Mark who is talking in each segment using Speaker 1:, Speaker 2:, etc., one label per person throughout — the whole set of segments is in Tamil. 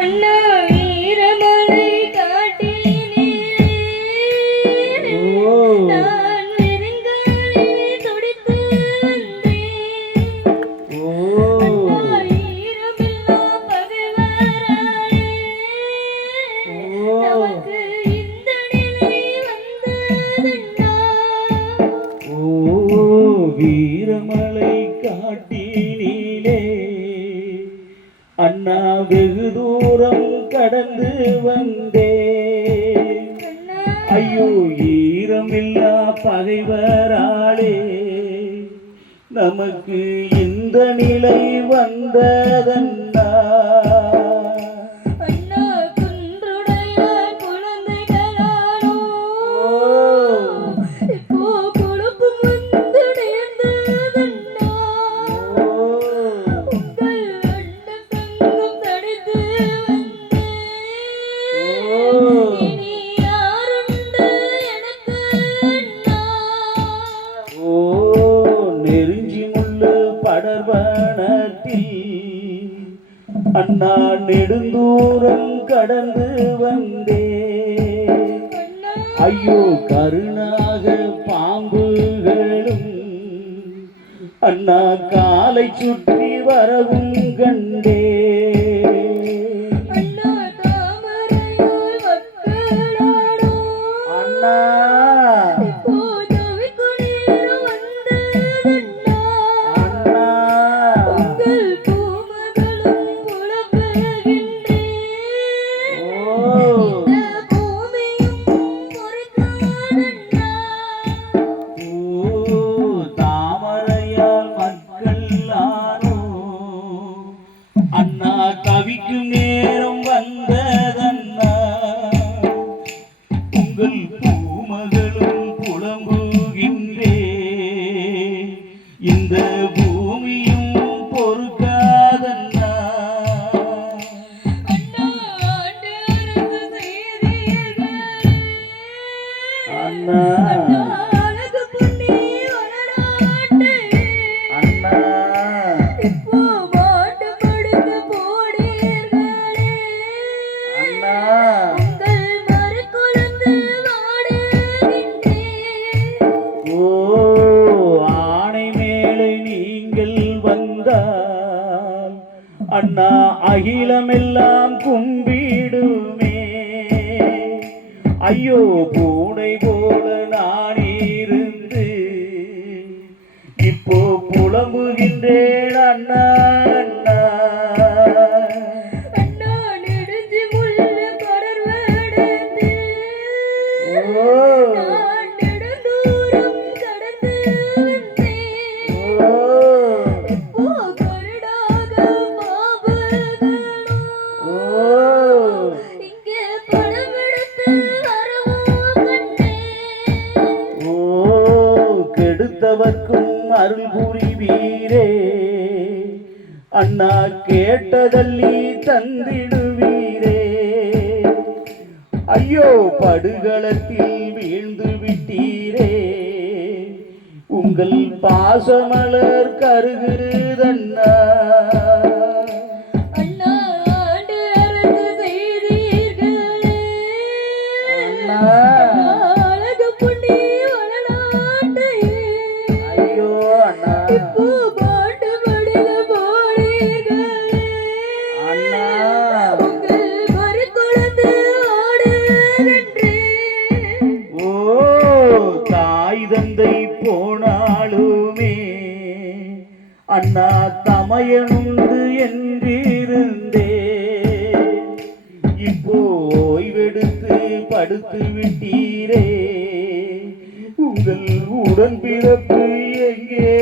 Speaker 1: Allah. கடந்து வந்தே. ஐயோ ஈரமில்லா பகைவராளே. நமக்கு இந்த நிலை வந்ததன் கடந்து வந்தே. ஐயோ கருணாக பாம்புகளும் அண்ணா காலை சுட்டு அகிலமெல்லாம் தந்திடுவீரே. ஐயோ படுகளத்தில் வீழ்ந்து விட்டீரே. உங்கள் பாசமலர் கருகிறதண்ணா விதை போனாலுமே அண்ணா தமயனுண்டு என்றிருந்தே. இப்போ ஓய்வெடுத்து படுத்து விட்டீரே. உங்கள் உடன்பிறப்பு எங்கே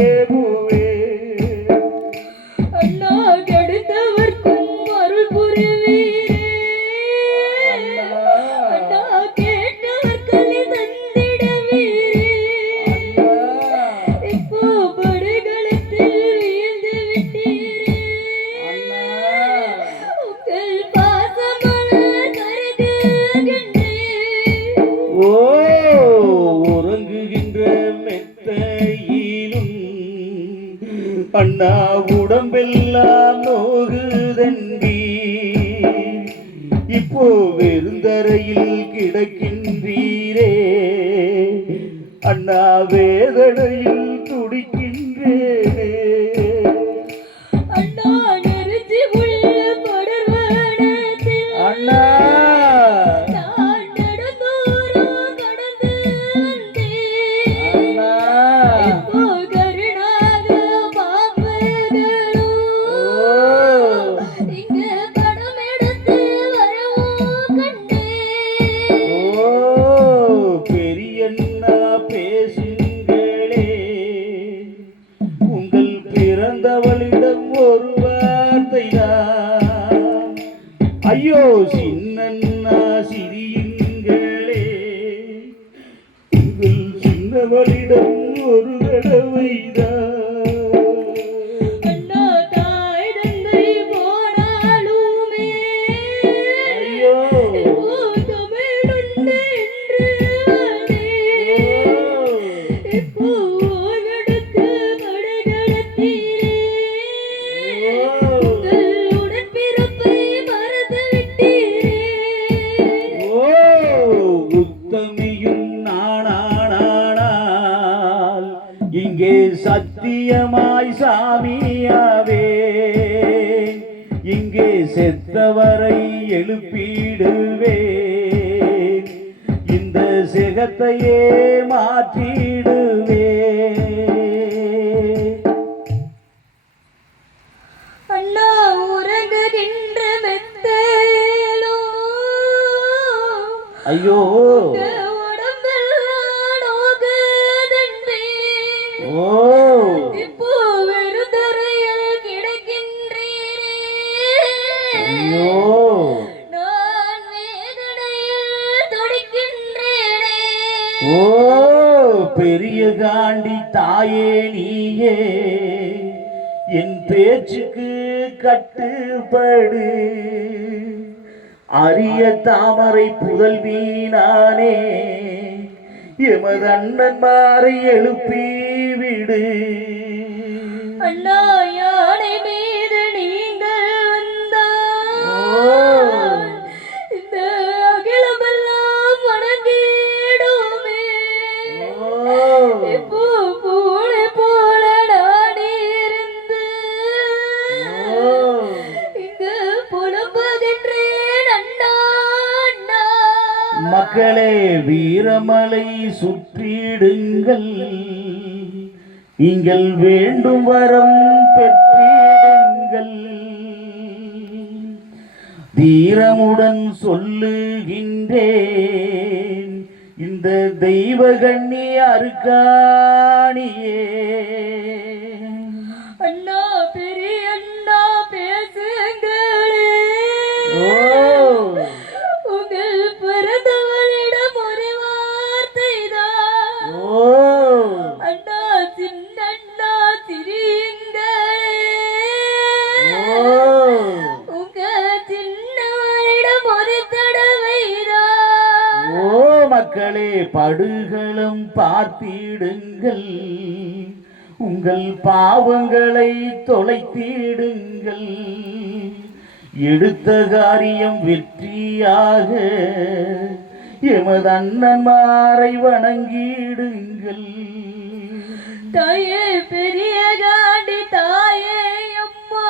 Speaker 2: அண்ணா
Speaker 1: வேதனையில்
Speaker 2: Hm. தாயே
Speaker 1: நீயே என் பேச்சுக்கு கட்டுப்படு. அரிய தாமரை புதல்வி நானே எமது அண்ணன்மாரை எழுப்பி விடு.
Speaker 2: அண்ணா
Speaker 1: மலை சுற்றிடுங்கள். நீங்கள் வேண்டும் வரம் பெற்றிடுங்கள். தீரமுடன் சொல்லுகின்றேன். இந்த தெய்வ கண்ணி அருக்காணியே பாவங்களை தொலைத்திடுங்கள். எடுத்த காரியம் வெற்றியாக எமது அண்ணன்மாரை வணங்கிடுங்கள்.
Speaker 2: தாயே பெரிய காண்டி தாயே அம்மா.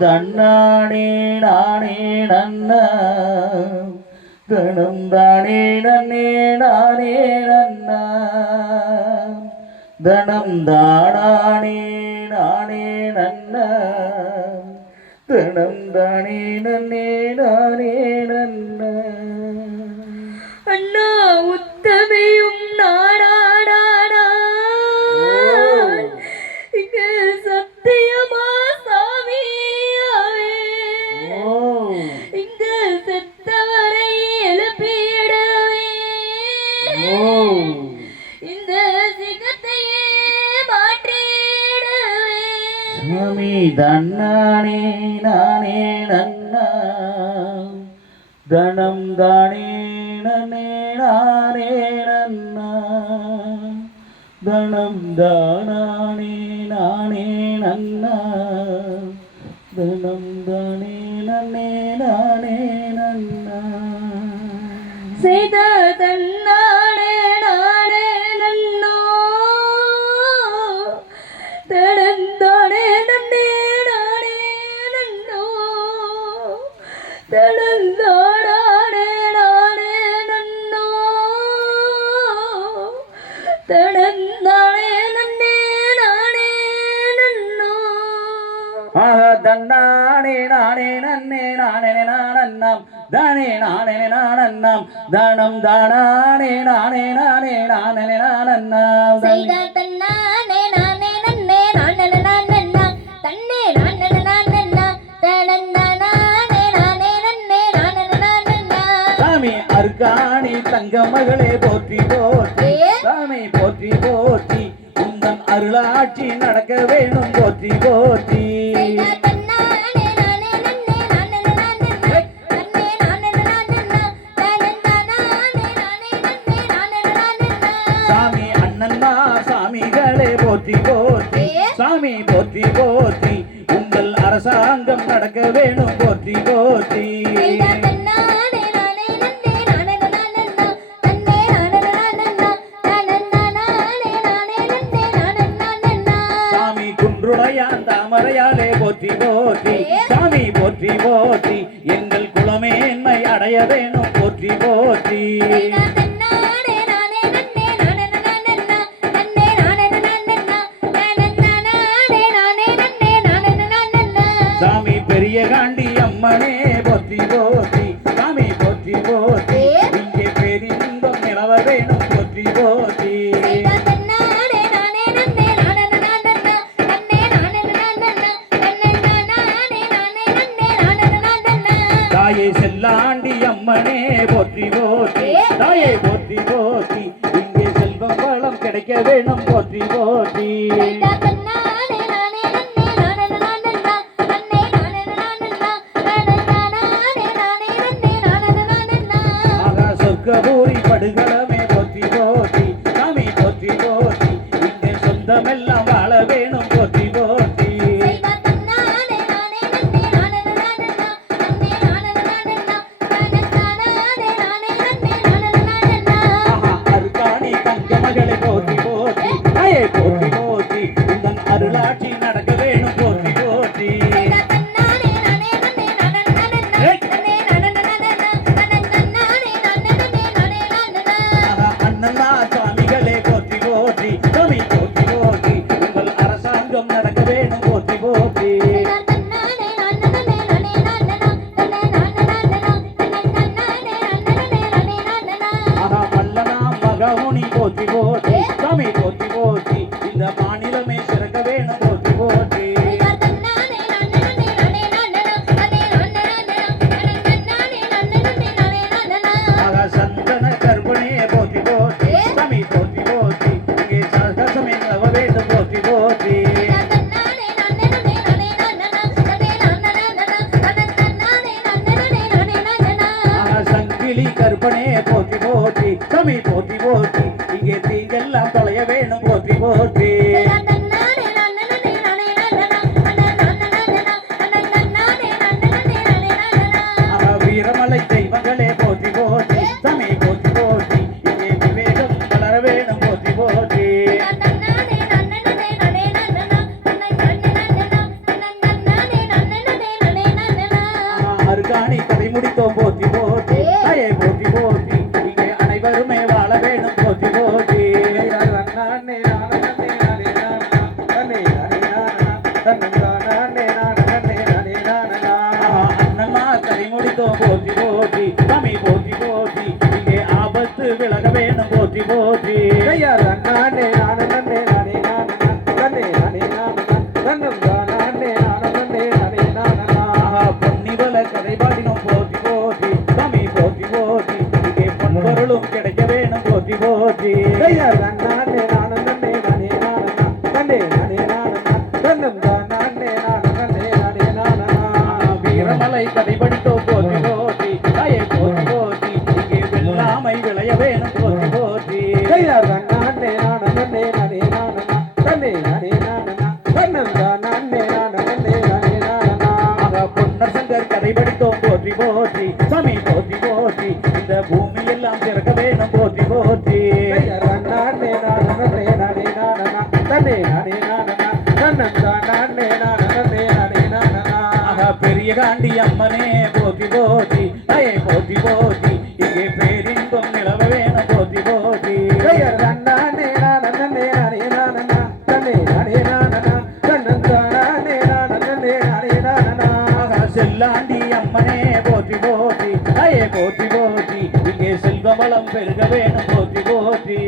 Speaker 1: தண்ணானே நானே நன்னா. கணம் தானே நன்னே நானே நன்னா. தனம் தானானே தனம் தானே நன்னே நானே தானானே நானே நன்னா தினம் தானே நன்னே நானே நன்னா
Speaker 2: செய்த தன்
Speaker 1: ஆக தண்டானே நானே நன்னே நானே நானன்னாம். தானே நானே நானன்னாம். தானம் தானானே நானே நானே நானே நானன்னாம்.
Speaker 2: செய்தா தன்னானே நானே நன்னே நானே நானன்னாம். தன்னே நானே நானன்னா தனந்தானானே நானே நன்னே நானே நானன்னா
Speaker 1: சாமி அருகாணி தங்க மகளே போற்றி போற்றி. சாமி போற்றி போற்றி. அருளாட்சி நடக்க வேணும் போற்றி போற்றி சாமி அண்ணன்னா சாமிகளே போற்றி போற்றி சாமி போற்றி போற்றி உங்கள் அரசாங்கம் நடக்க வேணும் போற்றி போற்றி குருடையான் தாமரையாலே போற்றி போற்றி சாமி போற்றி போற்றி எங்கள் குலமேன்மை அடைய வேணும் போற்றி போற்றி சாமி பெரிய காண்டி அம்மனே போற்றி போற்றி செல்லாண்டி அம்மனே போற்றி போற்றி தாயை போற்றி போற்றி இங்கே செல்வம் வளம் கிடைக்க வேணும் போற்றி போற்றி. சொர்க்கபூரி படுக பல கதை கதை படித்தோம் போற்றி போற்றி. சாமி போற்றி போற்றி. இந்த பூமி எல்லாம் திறக்க வேணும் போற்றி போற்றி. பெரிய காண்டி அம்மனே. ராமனே போற்றி போற்றி. அயே போற்றி போற்றி. இங்கே செல்வ வளம் பெருக வேணும் போற்றி போற்றி.